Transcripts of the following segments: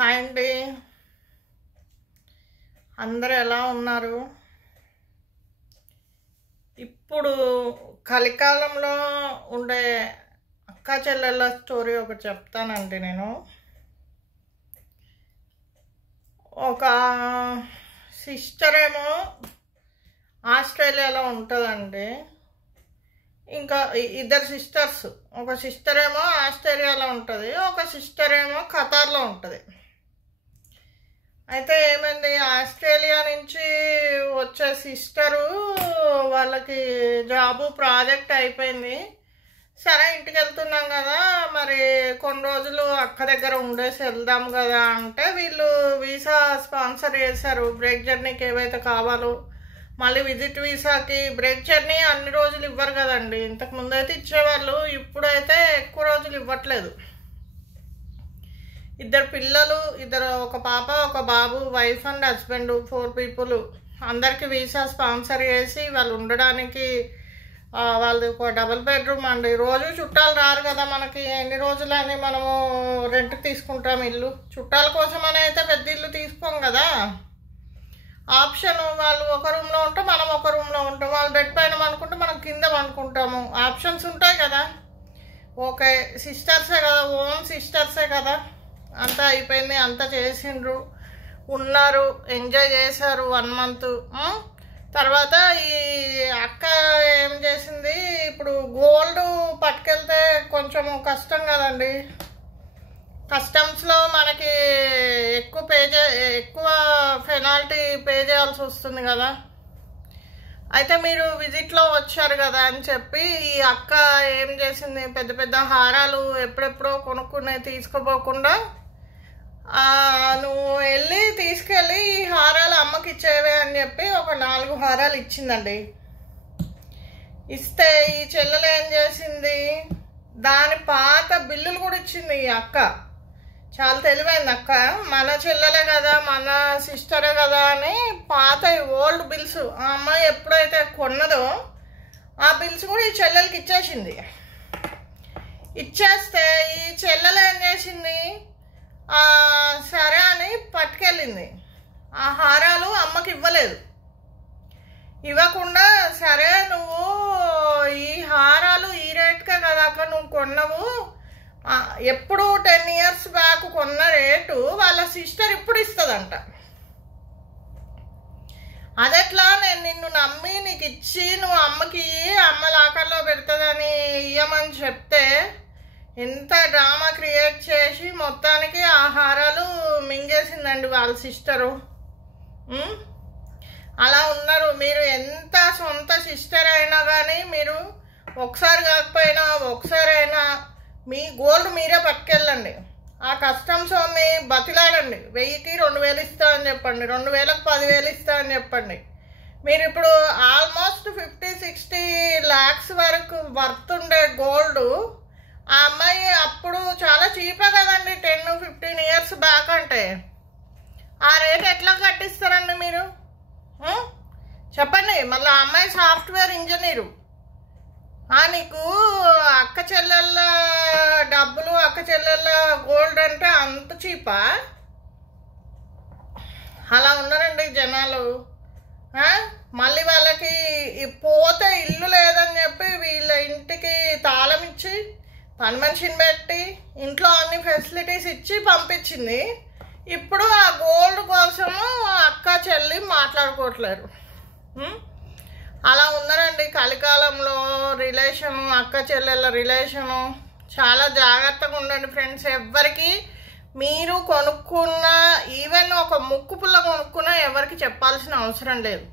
Hi అండి, అందరూ ఎలా ఉన్నారు? ఇప్పుడు కలికాలంలో ఉండే అక్క చెల్లెళ్ళ స్టోరీ ఒకటి చెప్తానండి. నేను ఒక సిస్టర్ ఏమో ఆస్ట్రేలియాలో ఉంటుందండి. ఇంకా ఇద్దరు సిస్టర్స్, ఒక సిస్టర్ ఏమో ఆస్ట్రేలియాలో ఉంటుంది, ఒక సిస్టర్ ఏమో ఖతార్లో ఉంటుంది. అయితే ఏమైంది, ఆస్ట్రేలియా నుంచి వచ్చే సిస్టరు వాళ్ళకి జాబు ప్రాజెక్ట్ అయిపోయింది. సరే ఇంటికి వెళ్తున్నాం కదా, మరి కొన్ని రోజులు అక్క దగ్గర ఉండేసి వెళ్దాం కదా అంటే వీళ్ళు వీసా స్పాన్సర్ చేశారు. బ్రేక్ జర్నీకి ఏవైతే కావాలో, మళ్ళీ విజిట్ వీసాకి బ్రేక్ జర్నీ అన్ని రోజులు ఇవ్వరు కదండి. ఇంతకుముందు అయితే ఇచ్చేవాళ్ళు, ఇప్పుడైతే ఎక్కువ రోజులు ఇవ్వట్లేదు. ఇద్దరు పిల్లలు, ఒక పాప ఒక బాబు, వైఫ్ అండ్ హస్బెండ్, 4 people. అందరికి వీసా స్పాన్సర్ చేసి వాళ్ళు ఉండడానికి వాళ్ళది ఒక డబుల్ బెడ్రూమ్ అండి. రోజు చుట్టాలు రారు కదా మనకి, ఎన్ని రోజులని మనము రెంట్ తీసుకుంటాం ఇల్లు. చుట్టాల కోసం అని అయితే పెద్ద ఇల్లు తీసుకోం కదా. ఆప్షన్ వాళ్ళు ఒక రూమ్లో ఉంటే మనం ఒక రూమ్లో ఉంటాం, వాళ్ళు బెడ్ పైన అనుకుంటే మనం కింద అనుకుంటాము. ఆప్షన్స్ ఉంటాయి కదా. ఓకే, సిస్టర్సే కదా, ఓన్ సిస్టర్సే కదా. అంతా అయిపోయింది, అంతా చేసిండ్రు, ఉన్నారు, ఎంజాయ్ చేశారు 1 month. తర్వాత ఈ అక్క ఏం చేసింది, ఇప్పుడు గోల్డ్ పట్టుకెళ్తే కొంచెం కష్టం కదండి. కస్టమ్స్లో మనకి ఎక్కువ పెనాల్టీ పే చేయాల్సి వస్తుంది కదా. అయితే మీరు విజిట్లో వచ్చారు కదా అని చెప్పి ఈ అక్క ఏం చేసింది, పెద్ద పెద్ద హారాలు ఎప్పుడెప్పుడో కొనుక్కునే తీసుకోపోకుండా నువ్వు తీసుకెళ్ళి ఈ హారాలు అమ్మకి ఇచ్చేవే అని చెప్పి ఒక 4 హారాలు ఇచ్చిందండి. ఇస్తే ఈ చెల్లెలు ఏం చేసింది, దాని పాత బిల్లులు కూడా ఇచ్చింది. ఈ అక్క చాలా తెలివైంది అక్క. మన చెల్లెలే కదా, మన సిస్టరే కదా అని పాత ఓల్డ్ బిల్స్ ఆ అమ్మాయి ఎప్పుడైతే కొన్నదో ఆ బిల్స్ కూడా ఈ చెల్లెలకి ఇచ్చేసింది. ఇచ్చేస్తే ఈ చెల్లెలు ఏం చేసింది, సరే అని పట్టుకెళ్ళింది. ఆ హారాలు అమ్మకి ఇవ్వలేదు. ఇవ్వకుండా, సరే నువ్వు ఈ హారాలు ఈ రేట్కే కదా అక్క నువ్వు కొన్నావు, ఎప్పుడు 10 years బ్యాక్ కొన్న రేటు వాళ్ళ సిస్టర్ ఇప్పుడు ఇస్తుందంట. అదెట్లా, నేను నిన్ను నమ్మి నీకు ఇచ్చి నువ్వు అమ్మకి అమ్మ లాకర్లో పెడుతుందని ఇయ్యమని చెప్తే ఎంత డ్రామా క్రియేట్ చేసి మొత్తానికి ఆ హారాలు మింగేసిందండి వాళ్ళ సిస్టరు. అలా ఉన్నారు. మీరు ఎంత సొంత సిస్టర్ అయినా కానీ మీరు ఒకసారి కాకపోయినా ఒకసారైనా మీ గోల్డ్ మీరే పట్టుకెళ్ళండి. ఆ కస్టమ్స్ వాళ్ళని బతిలాడండి, 1000కి 2000 ఇస్తా అని చెప్పండి, 2000కి 10,000 ఇస్తా అని చెప్పండి. మీరు ఇప్పుడు ఆల్మోస్ట్ 50-60 lakhs వరకు వర్త్ ఉండే గోల్డ్ ఆ అమ్మాయి అప్పుడు చాలా చీపే కదండి. 10-15 years బ్యాక్ అంటే ఆ రేట్ ఎట్లా కట్టిస్తారండి మీరు చెప్పండి. మళ్ళీ ఆ అమ్మాయి సాఫ్ట్వేర్ ఇంజనీరు. నీకు అక్క చెల్లెళ్ళ డబ్బులు, అక్క చెల్లెళ్ళ గోల్డ్ అంటే అంత చీపా? అలా ఉన్నారండి జనాలు. మళ్ళీ వాళ్ళకి పోతే ఇల్లు లేదని చెప్పి వీళ్ళ ఇంటికి తాళం ఇచ్చి పని మనిషిని పెట్టి ఇంట్లో అన్ని ఫెసిలిటీస్ ఇచ్చి పంపించింది. ఇప్పుడు ఆ గోల్డ్ కోసము అక్క చెల్లి మాట్లాడుకోవట్లేరు. అలా ఉన్నారండి కలికాలంలో రిలేషను, అక్క చెల్లెళ్ళ రిలేషను. చాలా జాగ్రత్తగా ఉండండి ఫ్రెండ్స్. ఎవ్వరికి మీరు కొనుక్కున్న, ఈవెన్ ఒక ముక్కు పుల్ల కొనుక్కున్నా ఎవరికి చెప్పాల్సిన అవసరం లేదు.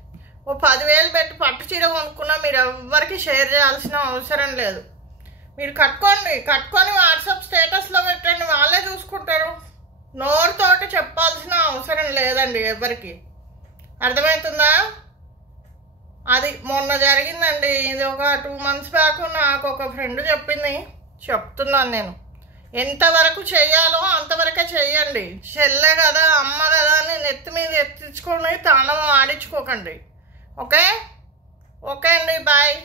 ఓ 10,000 పెట్టి పట్టు చీర కొనుక్కున్నా మీరు ఎవ్వరికి షేర్ చేయాల్సిన అవసరం లేదు. మీరు కట్టుకొని వాట్సాప్ స్టేటస్లో పెట్టండి, వాళ్ళే చూసుకుంటారు. నోరుతోటి చెప్పాల్సిన అవసరం లేదండి ఎవరికి. అర్థమవుతుందా? అది మొన్న జరిగిందండి. ఇది ఒక 2 months బ్యాక్ నాకు ఒక ఫ్రెండ్ చెప్తున్నాను నేను. ఎంతవరకు చెయ్యాలో అంతవరకే చెయ్యండి. చెల్లె కదా, అమ్మ కదా అని నెత్తి మీద ఎత్తించుకొని తాండవం ఆడించుకోకండి. ఓకే అండి, బాయ్.